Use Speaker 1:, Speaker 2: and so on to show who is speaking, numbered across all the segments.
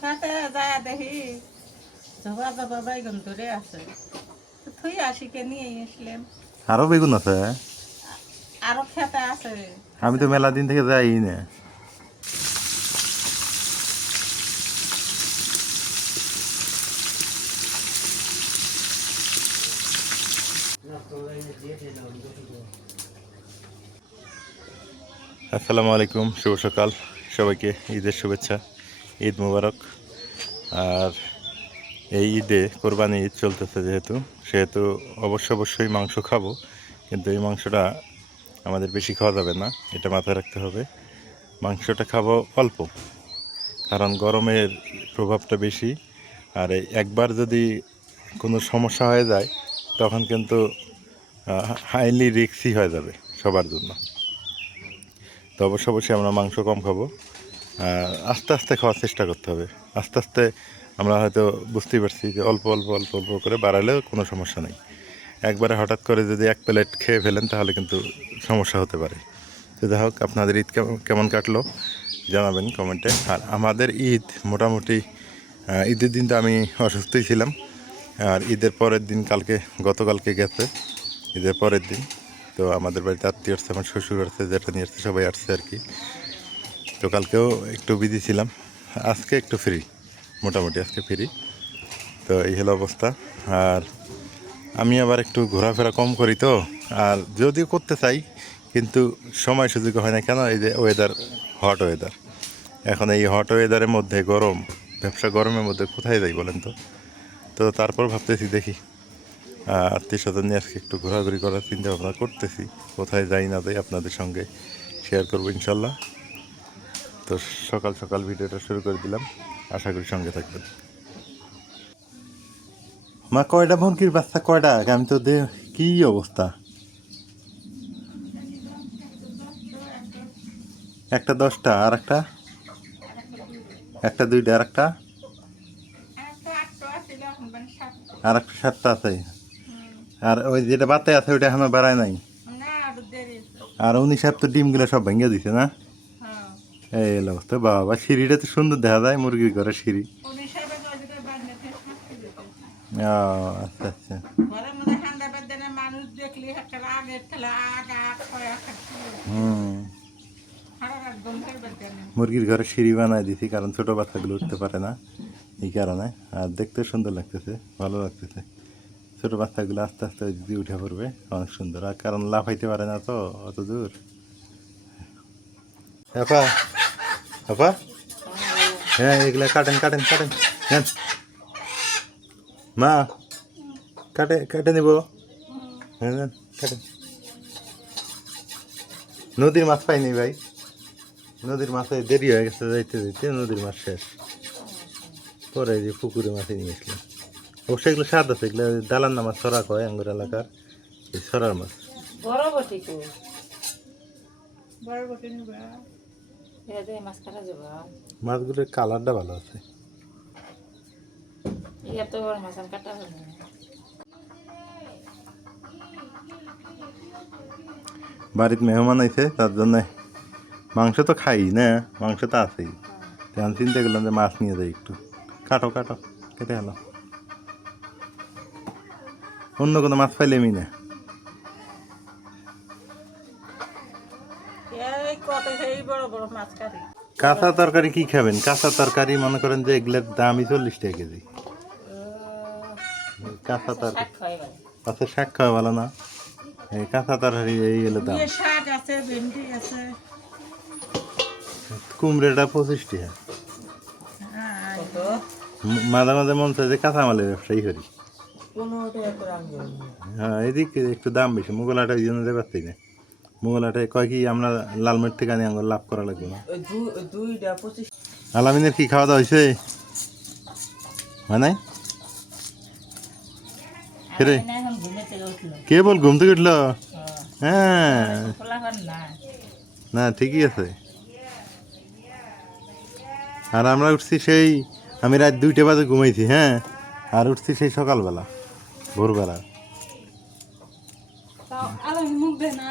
Speaker 1: খাতে যায় দেখি। জবা জবা বাইগন ধরে আছে। তো আসিকে নিয়ে আসলাম।
Speaker 2: আরও বেগুন আছে?
Speaker 1: আরও খেতে আছে।
Speaker 2: আমি তো মেলা দিন থেকে যাই না। আসসালামু আলাইকুম শুভ সকাল। সবাইকে ঈদের শুভেচ্ছা। ঈদ মুবারক। আর এই ঈদে কোরবানি ঈদ চলতেছে যেহেতু, সেহেতু অবশ্য অবশ্যই মাংস খাব, কিন্তু এই মাংসটা আমাদের বেশি খাওয়া যাবে না, এটা মাথায় রাখতে হবে। মাংসটা খাব অল্প, কারণ গরমের প্রভাবটা বেশি। আর একবার যদি কোনো সমস্যা হয়ে যায়, তখন কিন্তু হাইলি রিক্সি হয়ে যাবে সবার জন্য। তো অবশ্য অবশ্যই আমরা মাংস কম খাব। আস্তে আস্তে খাওয়ার চেষ্টা করতে হবে। আস্তে আস্তে আমরা হয়তো বুঝতেই পারছি যে অল্প অল্প অল্প অল্প করে বাড়ালেও কোনো সমস্যা নেই। একবারে হঠাৎ করে যদি এক প্লেট খেয়ে ফেলেন তাহলে কিন্তু সমস্যা হতে পারে। তো যাই হোক, আপনাদের ঈদ কেমন- কাটলো জানাবেন কমেন্টে। আর আমাদের ঈদ মোটামুটি ঈদের দিন তো আমি অসুস্থই ছিলাম। আর ঈদের পরের দিন কালকে, গতকালকে গেছে ঈদের পরের দিন। তো আমাদের বাড়িতে আত্মীয় আসছে আমার শ্বশুর আসছে যেটা নিয়ে আসছে সবাই আসছে আর কি। তো কালকেও একটু বিজি ছিলাম। আজকে একটু ফ্রি মোটামুটি আজকে ফ্রি তো এই হলো অবস্থা। আর আমি আবার একটু ঘোরাফেরা কম করি তো। আর যদিও করতে চাই, কিন্তু সময় সুযোগ হয় না। কেন? এই যে ওয়েদার হট ওয়েদার এখন এই হট ওয়েদারের মধ্যে গরম, ব্যবসা গরমের মধ্যে কোথায় যাই বলেন তো? তো তারপর ভাবতেছি দেখি। আত্মীয় স্বজন নিয়ে আজকে একটু ঘোরাঘুরি করার চিন্তা ভাবনা করতেছি। কোথায় যাই না যাই আপনাদের সঙ্গে শেয়ার করব ইনশাল্লাহ। তো সকাল সকাল ভিডিওটা শুরু করে দিলাম। আশা করি সঙ্গে থাকবেন। মা কয়টা মুরগির বাচ্চা কয়টা? আমি তো দে কি অবস্থা? একটা দশটা আর একটা? একটা দুইটা আর একটা? আর একটা সাতটা আছে। আর ওই যেটা বাতে আছে ওইটা এখনও বেড়ায় নাই?
Speaker 1: না
Speaker 2: আরও উনি সাহেব তো ডিমগুলো সব ভেঙে দিছে না? এই হলো অবস্থা। বাবা সিঁড়িটা তো সুন্দর দেখা যায় মুরগির ঘরে সিঁড়ি। ও আচ্ছা আচ্ছা। হুম। মুরগির ঘরে সিঁড়ি বানায় দিছি কারণ ছোট বাচ্চাগুলো উঠতে পারে না এই কারণে। আর দেখতে সুন্দর লাগতেছে ভালো লাগতেছে। ছোট বাচ্চাগুলো আস্তে আস্তে যদি উঠে পড়বে অনেক সুন্দর। আর কারণ লাফাইতে পারে না তো অত দূর। আপা আপা হ্যাঁ এগুলা কাটেন কাটেন কাটেন হ্যাঁ মা কাটে কেটে নিব হ্যাঁ কাটেন নদীর মাছ পাইনি ভাই নদীর মাছে দেরি হয়ে গেছে যাইতে যাইতে নদীর মাছ শেষ পরে এই যে পুকুরে মাছে নিয়ে আসলাম অবশ্য এগুলো স্বাদ আছে এগুলো দালান না মাছ ছড়া কয় আঙ্গুর এলাকার এই ছড়ার মাছ
Speaker 3: বড় বটি কো
Speaker 1: বড় বটে
Speaker 2: মাছগুলোর কালারটা ভালো আছে।
Speaker 3: এত বড় মাছ কাটা হবে
Speaker 2: বাড়িতে মেহমান আইছে তার জন্য মাংস তো খাই না? মাংস তো আছেই। তো আমি চিন্তা করলাম যে মাছ নিয়ে যাই একটু। কাটো কাটো কেটে গেল অন্য কোনো মাছ পাইলে আমি না
Speaker 1: এই কত সেই বড় বড় মাছ কাটি
Speaker 2: কাঁচা তরকারি কি খাবেন? কাঁচা তরকারি মনে করেন যে এগুলোর দামই চল্লিশ টাকা কেজি। কাঁচা তরকারি
Speaker 3: ভালো।
Speaker 2: মাছের শাক খাওয়া ভালো না? এই কাঁচা তরকারি এই হলো দাম।
Speaker 1: শাক আছে
Speaker 2: কুমড়োটা পঁচিশ টাকা।
Speaker 1: হ্যাঁ
Speaker 2: মাঝে মাঝে মন চায় যে কাঁচামালের ব্যবসায়ী করি। হ্যাঁ এদিকে একটু দাম বেশি মোগলাটা ওই জন্য দেবার না। মোগলাটায় কয় কি আমরা লালমেট থেকে আনি আঙ্গুর লাভ করা লাগবে? না আলামিনের কি খাওয়া দাওয়া হয়েছে? হয় নাই?
Speaker 3: ঘুমে থেকে উঠল।
Speaker 2: কে বল ঘুম থেকে উঠল? হ্যাঁ।
Speaker 3: না।
Speaker 2: ঠিকই আছে। আর আমরা উঠছি সেই আমি রাত দুইটা বাজে ঘুমাইছি হ্যাঁ? আর উঠছি সেই সকালবেলা ভোরবেলা।
Speaker 1: মুখ দে না।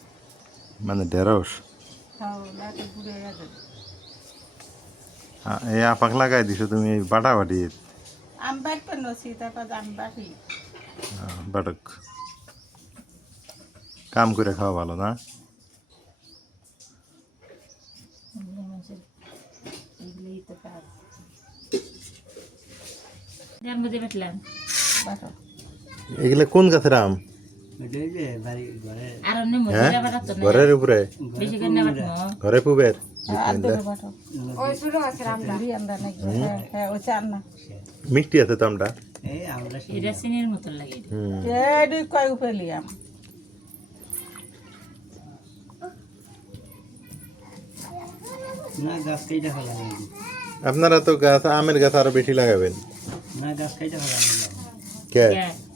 Speaker 2: মানে ঢেঁড়স?
Speaker 1: ঘুরে যাবে
Speaker 2: এই আপাক লাগাই দিছো তুমি এই বাটা বাটি।
Speaker 1: আমি তারপর আমি বাড়ি
Speaker 2: বাটক। কাম করে খাওয়া ভালো না?
Speaker 1: বাটো
Speaker 2: এগুলো কোন গাছের আম? ঘরের উপরে
Speaker 3: বেশি করে না বাটমো
Speaker 2: ঘরে পুবের
Speaker 1: আর দুটো বাটো ভেন্ডি আনবা নাকি হ্যাঁ হ্যাঁ ও চান না
Speaker 2: মিষ্টি আছে তো আমটা
Speaker 3: এটা চিনির মতো লাগে এটা।
Speaker 2: হুম
Speaker 1: এডি কয় উপেলি আম
Speaker 4: না গাছ কেটে ফেলা নেই
Speaker 2: আপনারা তো গাছ আমের গাছ আরো বেশি লাগাবেন
Speaker 4: না গাছ কেটে ফেলা নেই
Speaker 2: কে
Speaker 3: কে?
Speaker 4: রাস্তা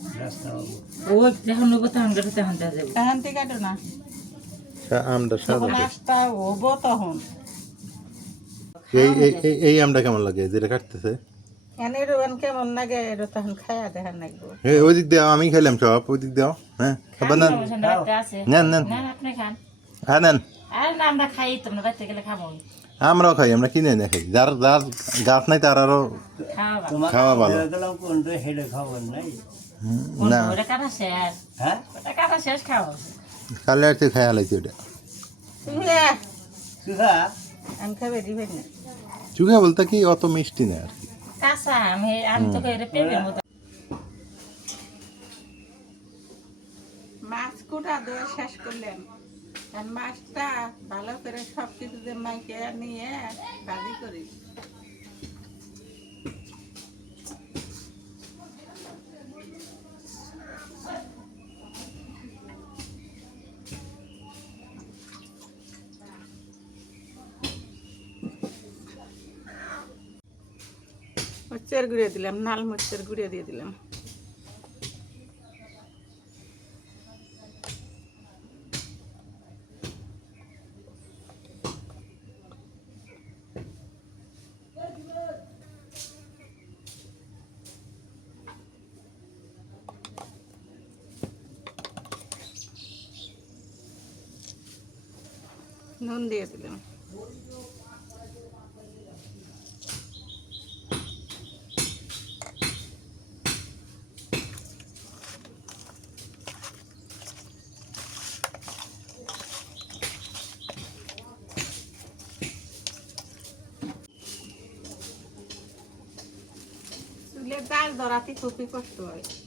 Speaker 3: ও যখন নেব তখন গেলে তখন দেওয়া যাবে।
Speaker 1: তখন থেকে কাটো না।
Speaker 2: আমটা সাদা
Speaker 1: যখন হব তখন।
Speaker 2: এই এই- এই- এই আমটা কেমন লাগে? যেটা কাটতেছে? ওই দিক দাও আমি খাইলাম সব ওই দিক দাও হ্যাঁ খাবার নেন নেন। নেন
Speaker 3: না আপনি খান।
Speaker 2: হ্যাঁ নেন।
Speaker 3: না
Speaker 2: আমরাও খাই আমরা কিনে এনে খাই। যার যার গাছ নাই তার আরও
Speaker 3: খাওয়া ভালো।
Speaker 2: না।
Speaker 3: ওটা কাটা শেষ?
Speaker 4: হ্যাঁ?
Speaker 3: ওটা কাটা শেষ খাও
Speaker 2: কালে আর তুই খাই হালাইছি ওটা?
Speaker 1: তুমি আমি খাবে দিবেন না।
Speaker 2: চুখা বলতে কি অত মিষ্টি না আর কি?
Speaker 3: কাঁচা আমি আমি তোকে এটা পেঁপের মতো
Speaker 1: মাছ কুটা দিয়ে শেষ করলেন। আর মাছটা ভালো করে সব কিছু দিয়ে মাইকে নিয়ে ভাজি করি। মরিচের গুঁড়িয়ে দিলাম নাল মরিচের গুঁড়িয়ে দিয়ে দিলাম। নুন দিয়ে দিলাম। e tudo em.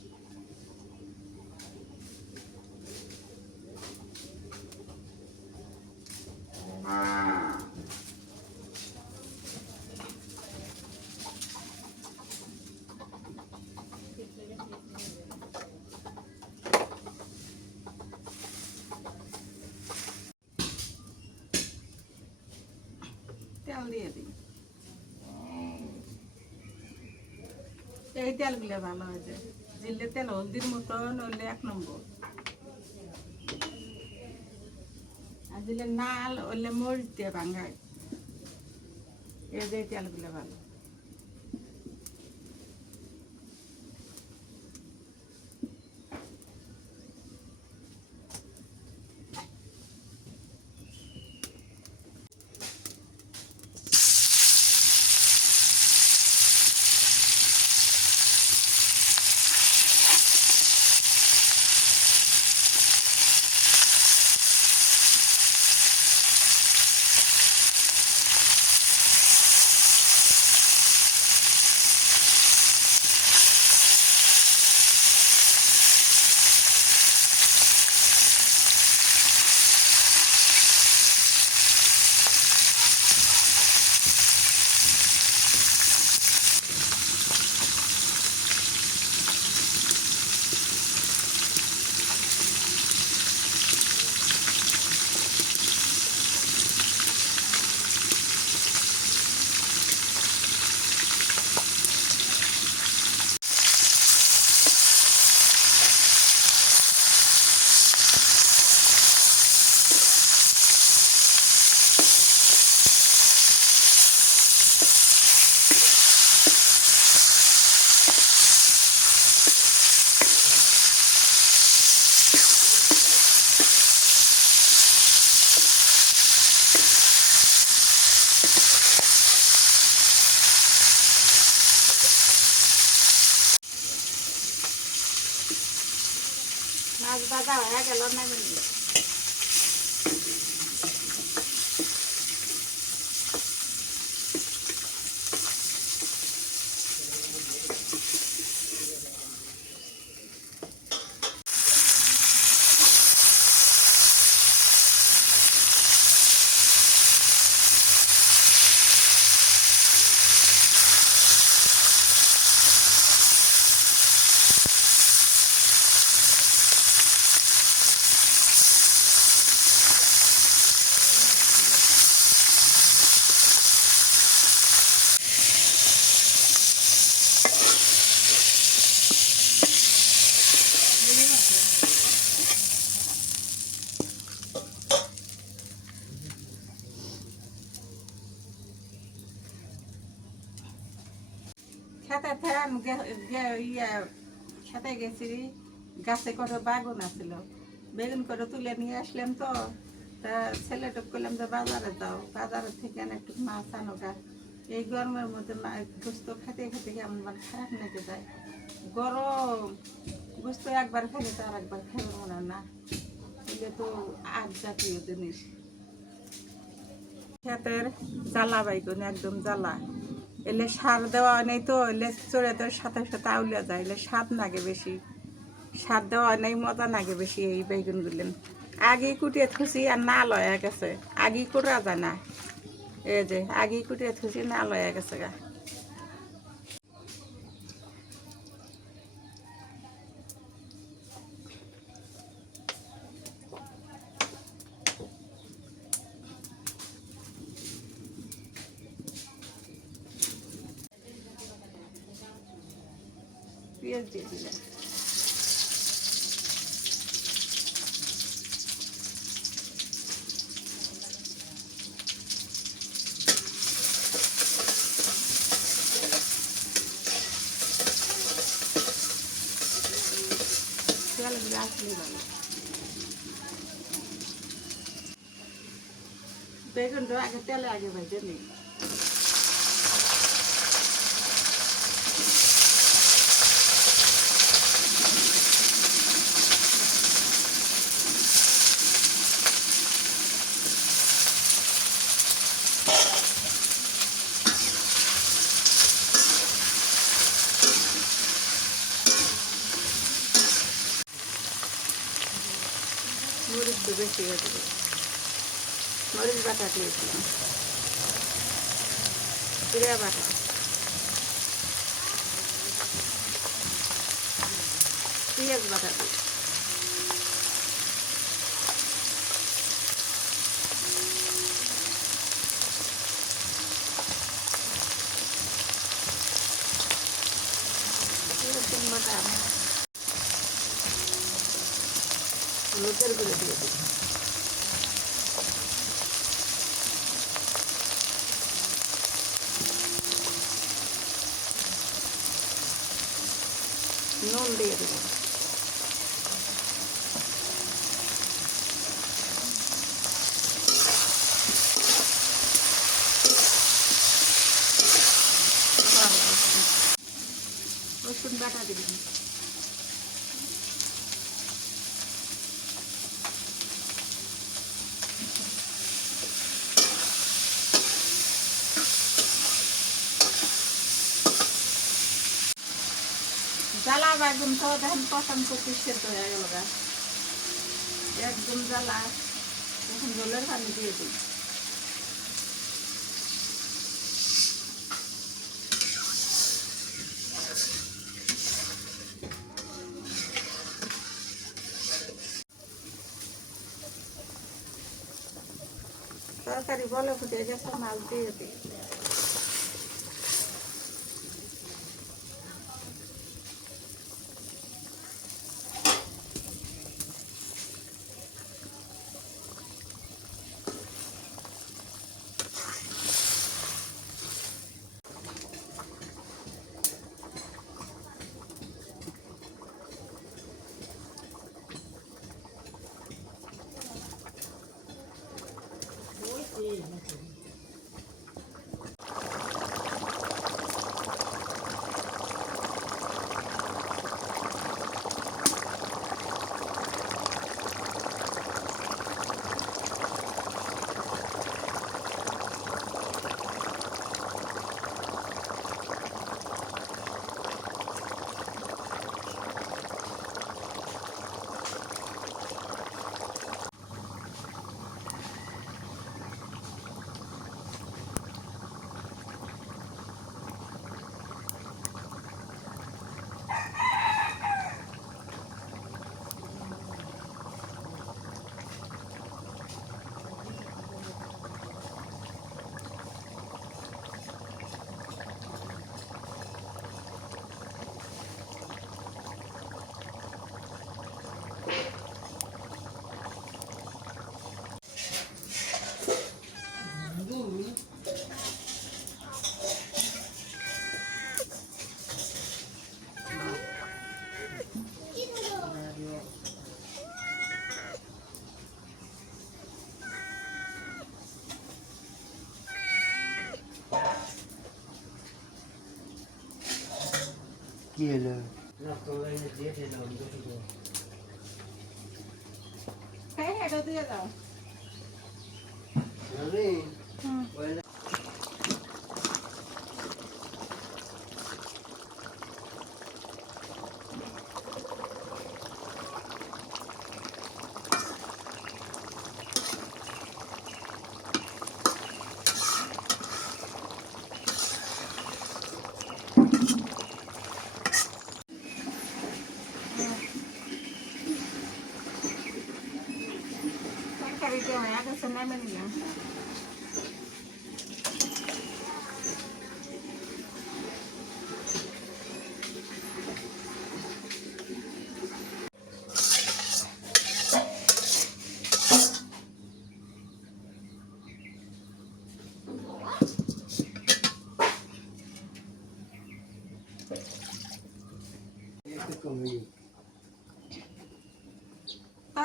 Speaker 1: এই তেলগুলো ভালো হয়েছে জিলে তেল হলদির মতন হলে এক নম্বর। আর দিলে নাল হলে মরিচ দিয়ে ভাঙায়। এই যে তেলগুলো ভালো। মাছ ভাজা হয়ে গেল না মিলি খেতে ফেরান ইয়ে খেতে গেছি। গাছে করে বাগুন আছিল। বেগুন করে তুলে নিয়ে আসলাম তো। তা ছেলেটা করলাম যে বাজারে যাও। বাজারের থেকে একটু মাছ আনো গা। এই গরমের মধ্যে গোস্ত খেতে খেতে কেমন মানে খারাপ লেগে যায়? গরম। গোস্ত একবার খেলে তো আর একবার খেলে মনে না। এগুলো তো আগ জাতীয় জিনিস। ক্ষেতের জ্বালা বাইগুন একদম জ্বালা। এলে সার দেওয়া নেই তো, এলে চড়ে তো সাথে সাথে আউলিয়া যায়, এলে স্বাদ লাগে বেশি। সার দেওয়া নেই, মজা লাগে বেশি এই বেগুন গুলি আগে কুটিয়ে থুসি আর না লয়া গেছে। আগে কুটা যায় না। এই যে আগে কুটিয়ে থুসি না লয়া গেছে গা পেঁয়াজ দিয়ে দিলাম তেলগুলো আসলেই ভালো বেগুনটা আগে তেলে আগে ভাজে নিই মরিচ তো বেশি হয়ে যাবে মরিচ বাটা দিয়েছিলাম। জিরা বাটা। পেঁয়াজ বাটা দিই রসুন বাটা হলুদের গুঁড়ো দিয়ে দিই নুন দিয়ে দেব রসুন বাটা দিলাম জ্বালা বেগুন তো দেখেন পছন্দ করতে সেদ্ধ হয়ে গেল গা। একদম জ্বালা। এখন জলের পানি দিয়ে দিই। তরকারি বলে ফুটে গেছে, মাছ দিয়ে দিই।
Speaker 4: কি হলো
Speaker 1: হ্যাঁ হ্যাঁ এটা দিয়ে দাও হুম। তরকারিটা হয়ে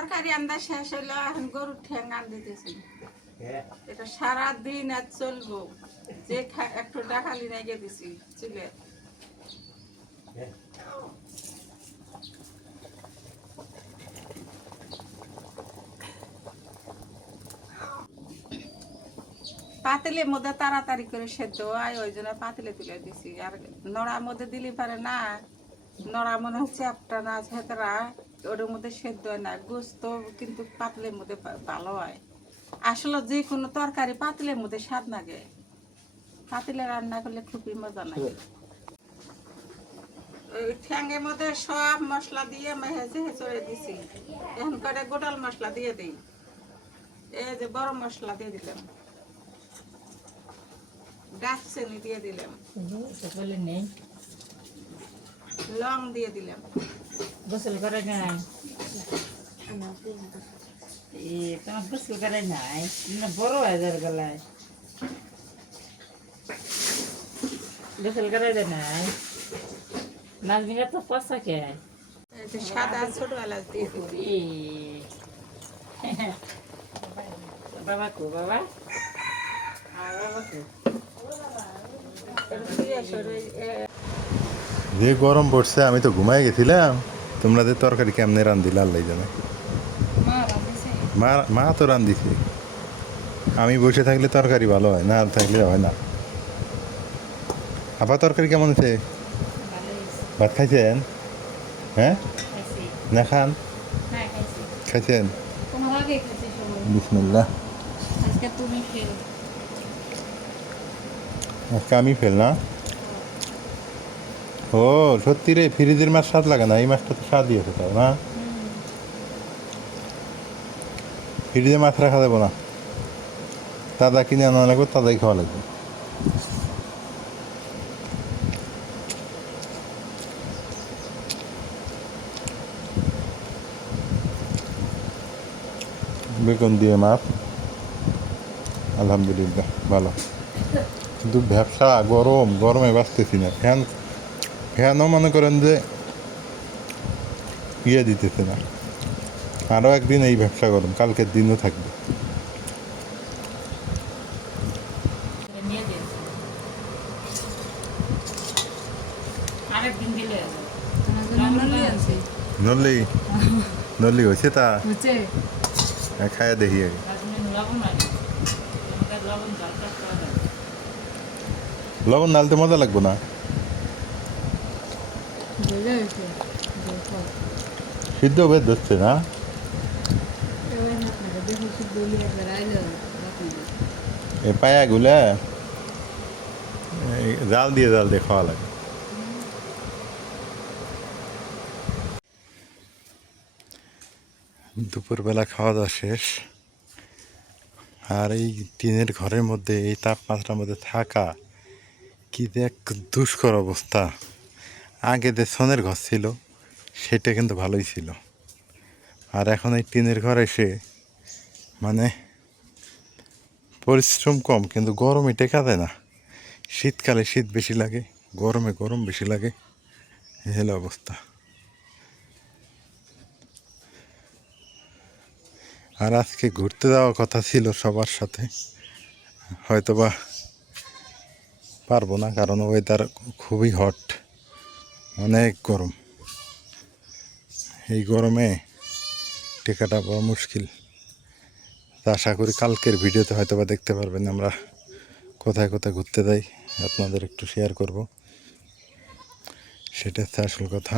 Speaker 1: তরকারি আন্দা শেষ হইল এখন গরুর ঠ্যাং আন দিতেছি এটা সারা দিন আর চলবো। যে একটু ডাকালি নিয়ে দিছি চুলে। পাতিলের মধ্যে তাড়াতাড়ি করে সেদ্ধ হয় ওই জন্য পাতিলে তুলে দিছি। আর নড়ার মধ্যে দিলে পারে না। নড়া মনে হচ্ছে একটা না ছেতরা ওর মধ্যে সেদ্ধ হয় না। গোস্ত কিন্তু পাতিলের মধ্যে ভালো হয়। আসলে যে কোনো তরকারি পাতিলের মধ্যে স্বাদ লাগে। পাতিলে রান্না করলে খুবই মজা লাগে। ওই ঠ্যাঙ্গের মধ্যে সব মশলা দিয়ে মেহেজে হেঁচড়ে দিছি। এখন করে গোটাল মশলা দিয়ে দিই। এই যে বড় মশলা দিয়ে দিলাম। দারচিনি দিয়ে দিলাম।
Speaker 3: নেই।
Speaker 1: লং দিয়ে দিলাম।
Speaker 3: গোসল করে নাই? তোমার গোসল করে নাই? বড় হয়ে যার গলায়। গোসল করে নাই? নাজমিকা তো পচা
Speaker 1: এই সাদা ছোট এলাচ দিয়ে
Speaker 3: বাবা কো বাবা? আর বাবা কো?
Speaker 2: যে গরম পড়ছে আমি তো ঘুমাই গেছিলাম। তোমরা যে তরকারি কেমনে রান্ধিলে আল্লাহ জানে। মা মা তো রান্ধিছে। আমি বসে থাকলে তরকারি ভালো হয় না থাকলে হয় না। আবার তরকারি কেমন আছে ভাত খাইছেন? হ্যাঁ? না খান? খাইছেন? বিসমিল্লাহ। আজকে আমি ফেল না? ও, সত্যি রে, ফ্রিজের মাছ স্বাদ লাগে না, এই মাছটা তো স্বাদই আছে তাও না? ফ্রিজে মাছ রাখা যাব না। তাজা কিনে আনা লাগবে, তাজাই খাওয়া লাগবে। বেগুন দিয়ে মাছ। আলহামদুলিল্লাহ, ভালো। কিন্তু ব্যবসা গরম, গরমে বাঁচতেছি না। ফ্যান ফ্যানও মনে করেন যে ইয়ে দিতেছে না। আরও একদিন এই ব্যবসা গরম কালকের দিনও থাকবে। হয়েছে তা? হ্যাঁ, খায়া দেখি আগে।
Speaker 3: লবণ
Speaker 2: নালতে মজা লাগবো না? সিদ্ধ বেদ ধরছে না? এ পায়াগুলা জাল দিয়ে জাল দিয়ে খাওয়া লাগে। দুপুরবেলা খাওয়া দাওয়া শেষ। আর এই টিনের ঘরের মধ্যে এই তাপমাত্রার মধ্যে থাকা কি দেখ দুষ্কর অবস্থা। আগে যে সনের ঘর ছিল, সেটা কিন্তু ভালোই ছিল। আর এখন এই টিনের ঘর এসে মানে পরিশ্রম কম, কিন্তু গরমে টেকা দেয় না। শীতকালে শীত বেশি লাগে, গরমে গরম বেশি লাগে, এই অবস্থা। আর আজকে ঘুরতে যাওয়ার কথা ছিল সবার সাথে। হয়তোবা পারব না, কারণ ওয়েদার খুবই হট অনেক গরম। এই গরমে টেকাটা বড় মুশকিল। তা আশা করি কালকের ভিডিওতে হয়তো বা দেখতে পারবেন আমরা কোথায় কোথায় ঘুরতে যাই, আপনাদের একটু শেয়ার করব। সেটা হচ্ছে আসল কথা।